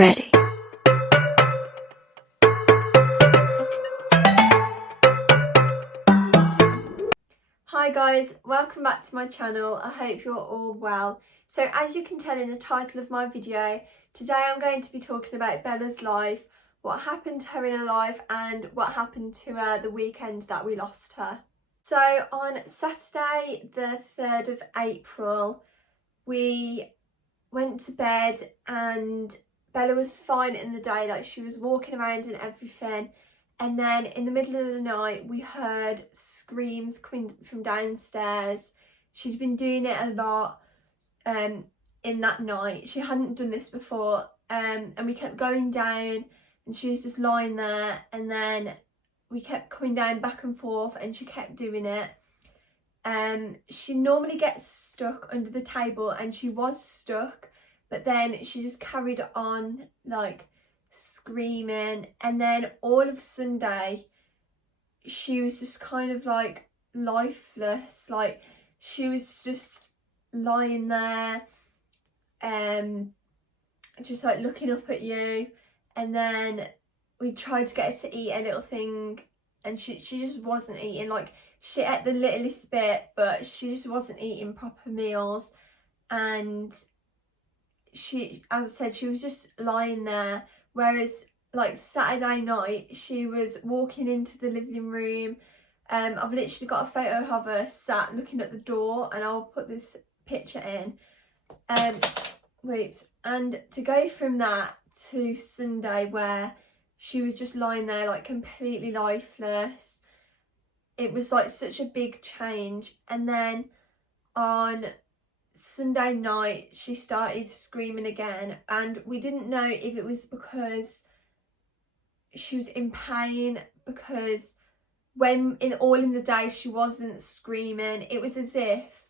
Ready. Hi guys, welcome back to my channel. I hope you're all well. So as you can tell in the title of my video, today I'm going to be talking about Bella's life, what happened to her in her life and what happened to her the weekend that we lost her. So on Saturday the 3rd of April, we went to bed and Bella was fine in the day, like she was walking around and everything. And then in the middle of the night, we heard screams coming from downstairs. She'd been doing it a lot in that night. She hadn't done this before. And we kept going down and she was just lying there. And then we kept coming down back and forth and she kept doing it. She normally gets stuck under the table and she was stuck. But then she just carried on like screaming, and then all of Sunday she was just kind of like lifeless, like she was just lying there just like looking up at you. And then we tried to get her to eat a little thing and she just wasn't eating. Like she ate the littlest bit but she just wasn't eating proper meals. And she, as I said, she was just lying there. Whereas like Saturday night she was walking into the living room. I've literally got a photo of her sat looking at the door and I'll put this picture in. Whoops. And to go from that to Sunday where she was just lying there like completely lifeless, it was like such a big change. And then on Sunday night she started screaming again, and we didn't know if it was because she was in pain, because when in the day she wasn't screaming. It was as if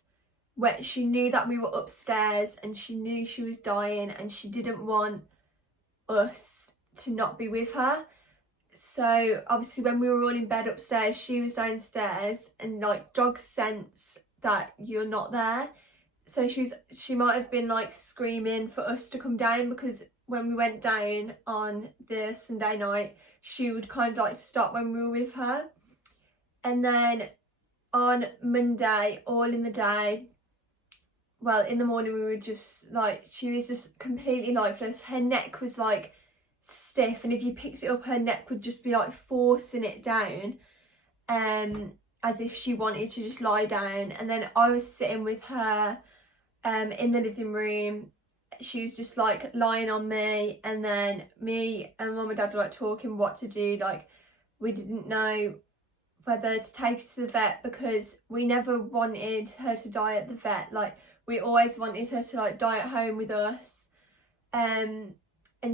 when she knew that we were upstairs and she knew she was dying and she didn't want us to not be with her. So obviously when we were all in bed upstairs, she was downstairs, and like dogs sense that you're not there. So she might have been like screaming for us to come down, because when we went down on the Sunday night she would kind of like stop when we were with her. And then on Monday, all in the day, well in the morning, we were just like, she was just completely lifeless. Her neck was like stiff, and if you picked it up her neck would just be like forcing it down, as if she wanted to just lie down. And then I was sitting with her in the living room. She was just like lying on me, and then me and mum and dad were like talking what to do. Like we didn't know whether to take her to the vet, because we never wanted her to die at the vet. Like we always wanted her to like die at home with us. And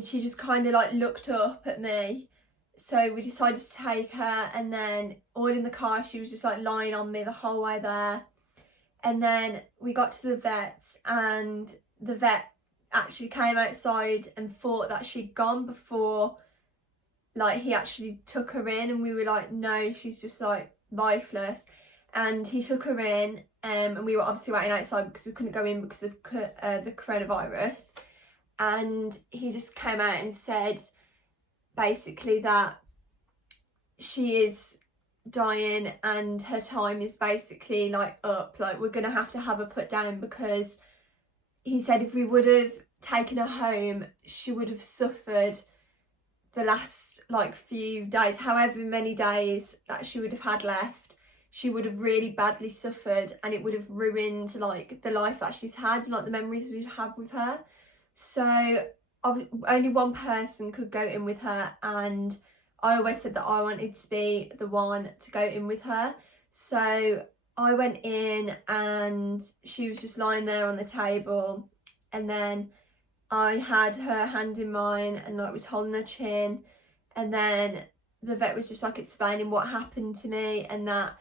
she just kind of like looked up at me, so we decided to take her. And then all in the car she was just like lying on me the whole way there. And then we got to the vet, and the vet actually came outside and thought that she'd gone before like he actually took her in. And we were like, no, she's just like lifeless. And he took her in, and we were obviously waiting outside because we couldn't go in because of the coronavirus. And he just came out and said basically that she is dying and her time is basically like up, like we're gonna have to have her put down, because he said if we would have taken her home she would have suffered the last like few days, however many days that she would have had left. She would have really badly suffered, and it would have ruined like the life that she's had and like the memories we'd have with her. So only one person could go in with her, and I always said that I wanted to be the one to go in with her. So I went in and she was just lying there on the table, and then I had her hand in mine and like was holding her chin. And then the vet was just like explaining what happened to me, and that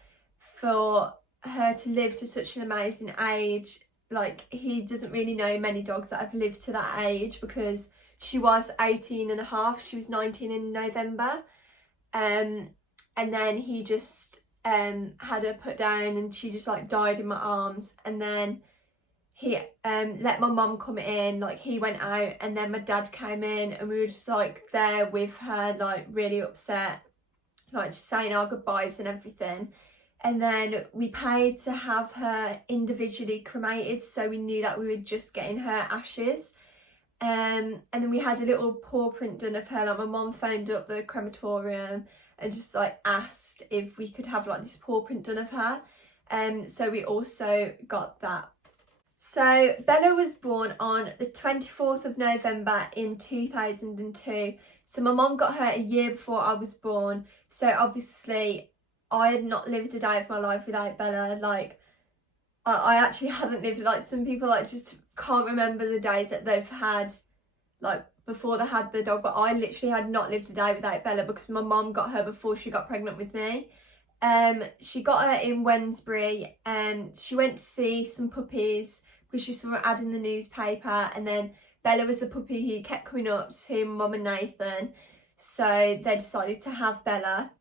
for her to live to such an amazing age, like he doesn't really know many dogs that have lived to that age, because she was 18 and a half, she was 19 in November. And then he just had her put down and she just like died in my arms. And then he let my mum come in, like he went out, and then my dad came in, and we were just like there with her, like really upset, like just saying our goodbyes and everything. And then we paid to have her individually cremated, so we knew that we were just getting her ashes. And then we had a little paw print done of her. Like my mum phoned up the crematorium and just like asked if we could have like this paw print done of her. So we also got that. So Bella was born on the 24th of November in 2002. So my mum got her a year before I was born. So obviously I had not lived a day of my life without Bella. Like I actually hadn't lived, like some people like just can't remember the days that they've had like before they had the dog, but I literally had not lived a day without Bella because my mum got her before she got pregnant with me. She got her in Wednesbury, and she went to see some puppies because she saw an ad in the newspaper, and then Bella was a puppy who kept coming up to Mum and Nathan, so they decided to have Bella.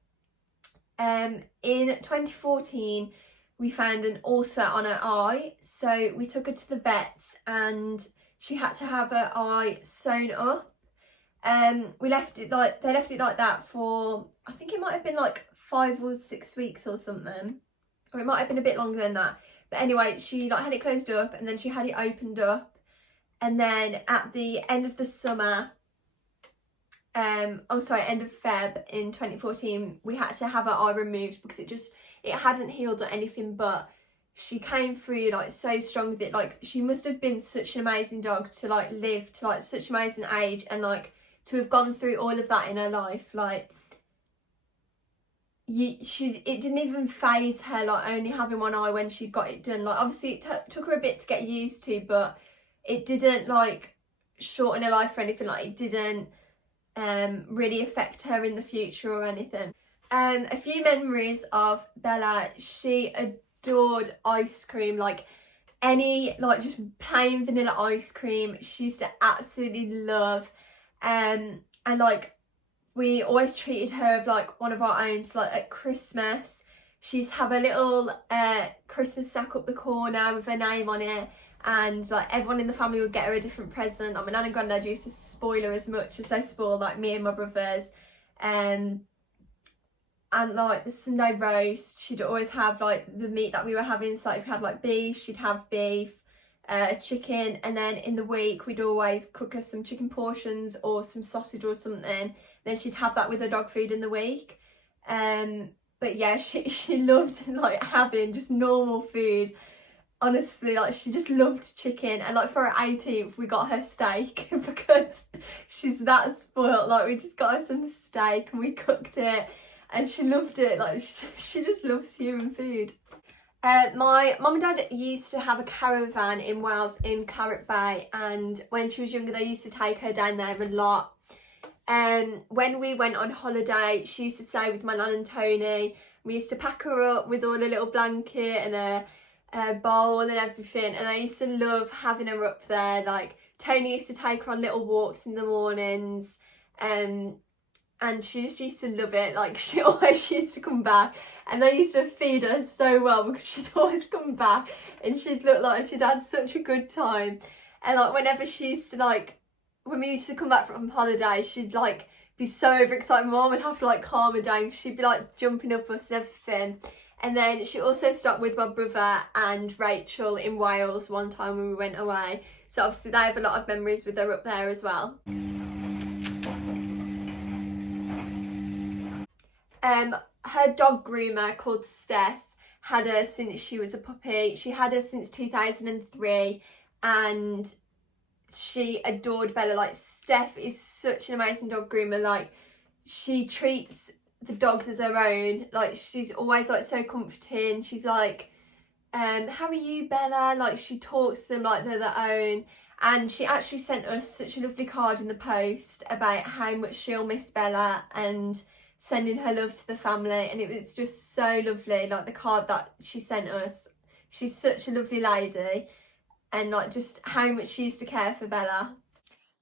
In 2014 we found an ulcer on her eye, so we took her to the vets and she had to have her eye sewn up. They left it like that for, I think it might have been like 5 or 6 weeks or something, or it might have been a bit longer than that. But anyway, she like had it closed up, and then she had it opened up, and then at the end of the summer, end of Feb in 2014, we had to have her eye removed because it hadn't healed or anything, but she came through like so strong with it. Like she must have been such an amazing dog to like live to like such an amazing age, and like to have gone through all of that in her life. Like it didn't even phase her like only having one eye when she got it done. Like obviously it took her a bit to get used to, but it didn't like shorten her life or anything. Like it didn't really affect her in the future or anything. A few memories of Bella: she adored ice cream, like any like just plain vanilla ice cream she used to absolutely love. And like we always treated her of like one of our own. So like at Christmas she used to have a little Christmas sack up the corner with her name on it, and like everyone in the family would get her a different present. Like my nan and granddad used to spoil her as much as they spoiled like me and my brothers. And like the Sunday roast, she'd always have like the meat that we were having. So like if we had like beef, she'd have beef, chicken, and then in the week we'd always cook her some chicken portions or some sausage or something. Then she'd have that with her dog food in the week. But yeah, she loved like having just normal food. Honestly, like she just loved chicken, and like for her 18th we got her steak because she's that spoiled. Like we just got her some steak and we cooked it, and she loved it. Like she just loves human food. My mum and dad used to have a caravan in Wales in Claret Bay, and when she was younger they used to take her down there a lot. When we went on holiday she used to stay with my nan and Tony. We used to pack her up with all a little blanket and a bowl and everything, and I used to love having her up there. Like Tony used to take her on little walks in the mornings, and she just used to love it. Like she always used to come back, and I used to feed her so well because she'd always come back and she'd look like she'd had such a good time. And like whenever she used to like, when we used to come back from holiday, she'd like be so overexcited. My mum would have to like calm her down. She'd be like jumping up us and everything. And then she also stopped with my brother and Rachel in Wales one time when we went away. So obviously they have a lot of memories with her up there as well. Her dog groomer called Steph had her since she was a puppy. She had her since 2003, and she adored Bella. Like Steph is such an amazing dog groomer. Like she treats the dogs as her own. Like she's always like so comforting. She's like, how are you, Bella? Like she talks to them like they're their own. And she actually sent us such a lovely card in the post about how much she'll miss Bella and sending her love to the family, and it was just so lovely. Like the card that she sent us, she's such a lovely lady, and like just how much she used to care for Bella.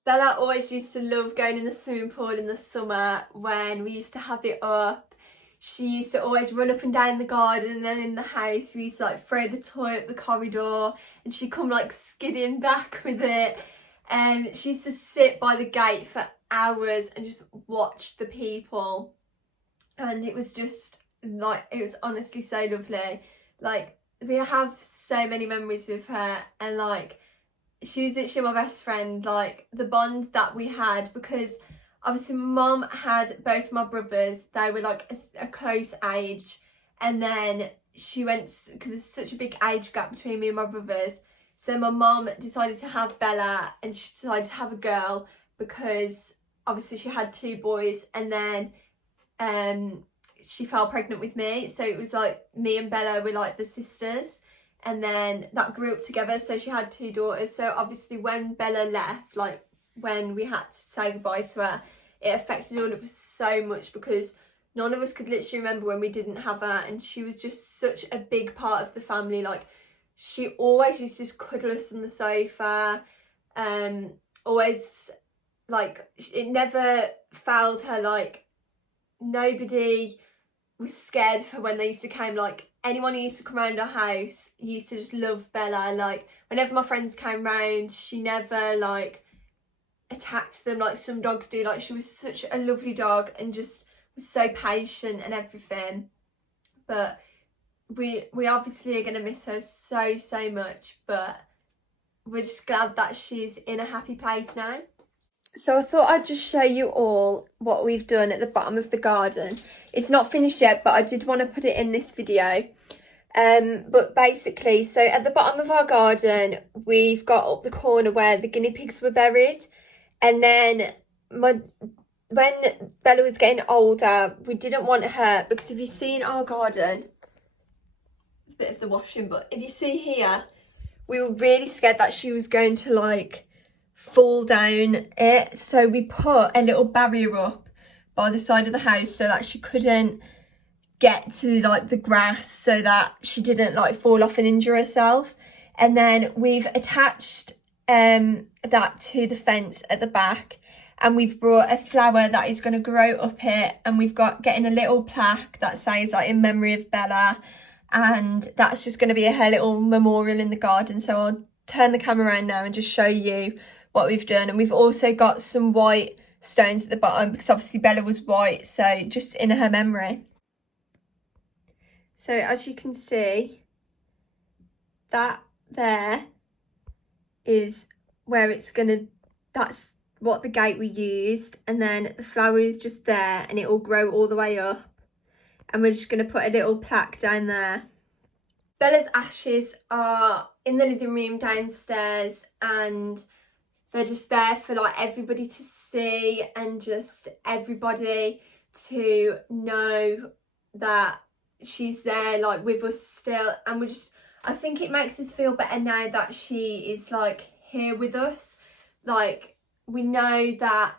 Bella always used to love going in the swimming pool in the summer when we used to have it up. she used to always run up and down the garden, and then in the house we used to like throw the toy up the corridor and she'd come like skidding back with it. And she used to sit by the gate for hours and just watch the people, and it was just like, it was honestly so lovely. Like, we have so many memories with her, and like, she was literally my best friend. Like, the bond that we had, because obviously Mum had both my brothers, they were like a close age, and then she went, because there's such a big age gap between me and my brothers, so my mum decided to have Bella, and she decided to have a girl because obviously she had 2 boys, and then she fell pregnant with me, so it was like me and Bella were like the sisters, and then that grew up together, so she had 2 daughters. So obviously when Bella left, like when we had to say goodbye to her, it affected all of us so much, because none of us could literally remember when we didn't have her, and she was just such a big part of the family. Like, she always used to just cuddle us on the sofa, always, like, it never failed her. Like, nobody was scared of her when they used to come. Like, anyone who used to come around our house used to just love Bella. Like, whenever my friends came round, she never like attacked them like some dogs do. Like, she was such a lovely dog and just was so patient and everything. But we obviously are going to miss her so much, but we're just glad that she's in a happy place now. So I thought I'd just show you all what we've done at the bottom of the garden. It's not finished yet, but I did want to put it in this video. But basically, so at the bottom of our garden, we've got up the corner where the guinea pigs were buried. And then when Bella was getting older, we didn't want her, because if you see in our garden, it's a bit of the washing, but if you see here, we were really scared that she was going to like fall down it. So we put a little barrier up by the side of the house so that she couldn't get to like the grass, so that she didn't like fall off and injure herself. And then we've attached that to the fence at the back, and we've brought a flower that is going to grow up it, and we've got getting a little plaque that says like in memory of Bella, and that's just going to be her little memorial in the garden. So I'll turn the camera around now and just show you what we've done. And we've also got some white stones at the bottom, because obviously Bella was white, so just in her memory. So as you can see, that there is where it's gonna, that's what the gate we used, and then the flower is just there, and it will grow all the way up, and we're just going to put a little plaque down there. Bella's ashes are in the living room downstairs, and they're just there for like everybody to see, and just everybody to know that she's there like with us still. And we're just, I think it makes us feel better now that she is like here with us. Like, we know that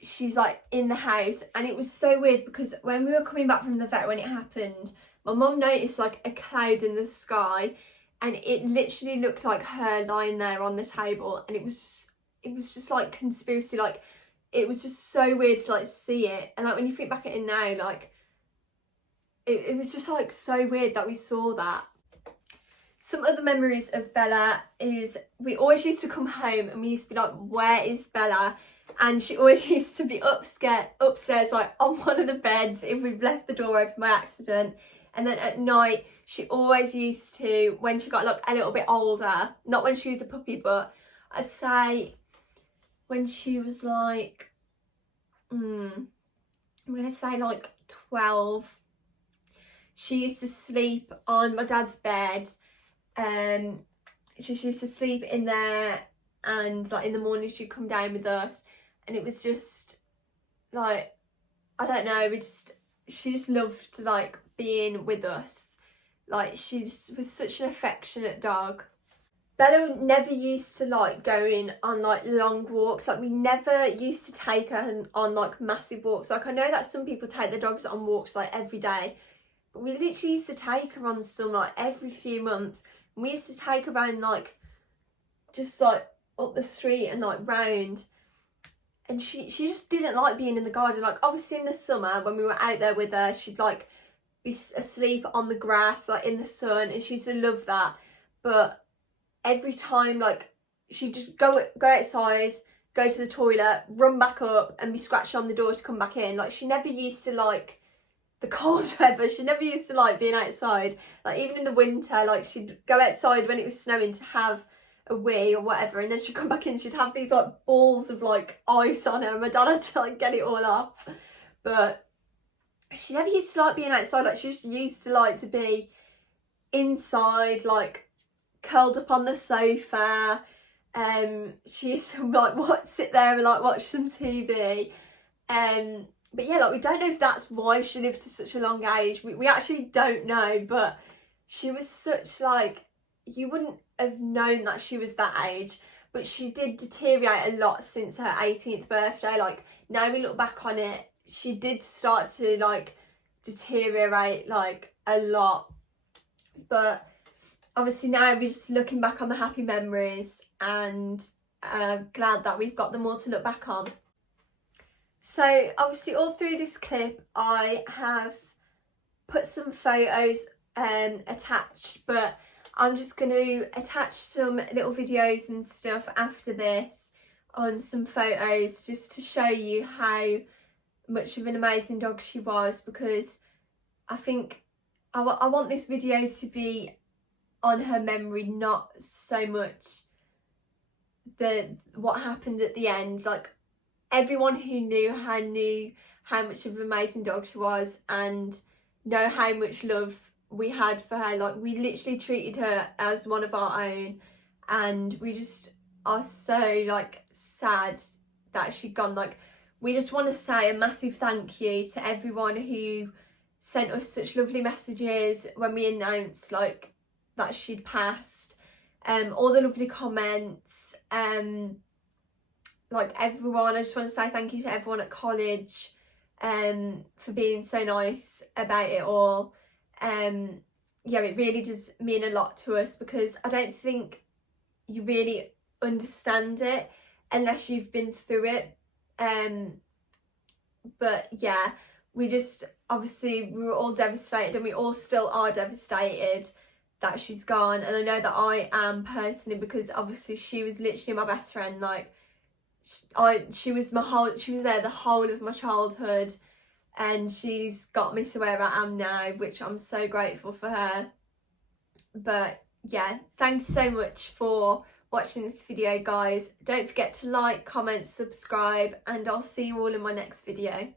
she's like in the house. And it was so weird, because when we were coming back from the vet when it happened, my mum noticed like a cloud in the sky, and it literally looked like her lying there on the table, and it was just like conspiracy. Like, it was just so weird to like see it. And like when you think back at it now, like it was just like so weird that we saw that. Some other memories of Bella is we always used to come home and we used to be like, where is Bella? And she always used to be upstairs like on one of the beds if we've left the door open by accident. And then at night, she always used to, when she got like a little bit older, not when she was a puppy, but I'd say when she was like, I'm going to say like 12, she used to sleep on my dad's bed. She used to sleep in there, and like in the morning she'd come down with us, and it was just like, I don't know, she just loved like being with us. Like, she just was such an affectionate dog. Bella never used to like going on like long walks. Like, we never used to take her on like massive walks. Like, I know that some people take their dogs on walks like every day, but we literally used to take her on some like every few months. And we used to take her around like just like up the street and like round. and she just didn't like being in the garden. Like, obviously in the summer when we were out there with her, she'd like be asleep on the grass, like in the sun, and she used to love that. But every time, like, she'd just go outside, go to the toilet, run back up and be scratching on the door to come back in. Like, she never used to like the cold weather. She never used to like being outside. Like, even in the winter, like, she'd go outside when it was snowing to have a wee or whatever, and then she'd come back in, she'd have these like balls of like ice on her, and my dad had to like get it all off. But she never used to like being outside. Like, she just used to like to be inside, like curled up on the sofa. She used to like sit there and like watch some TV. But yeah, like, we don't know if that's why she lived to such a long age. We actually don't know, but she was such like, you wouldn't have known that she was that age, but she did deteriorate a lot since her 18th birthday. Like, now we look back on it, she did start to like deteriorate like a lot. But obviously now we're just looking back on the happy memories, and glad that we've got them all to look back on. So obviously all through this clip I have put some photos attached, but I'm just going to attach some little videos and stuff after this on some photos, just to show you how much of an amazing dog she was, because I think I want this video to be on her memory, not so much what happened at the end. Like, everyone who knew how much of an amazing dog she was, and know how much love we had for her. Like, we literally treated her as one of our own, and we just are so like sad that she'd gone. Like, we just want to say a massive thank you to everyone who sent us such lovely messages when we announced like that she'd passed. All the lovely comments, like everyone. I just want to say thank you to everyone at college for being so nice about it all. Yeah, it really does mean a lot to us, because I don't think you really understand it unless you've been through it. But yeah, we just, obviously we were all devastated, and we all still are devastated that she's gone. And I know that I am personally, because obviously she was literally my best friend. Like, she was there the whole of my childhood, and she's got me to where I am now, which I'm so grateful for her. But yeah, thanks so much for watching this video, guys. Don't forget to like, comment, subscribe, and I'll see you all in my next video.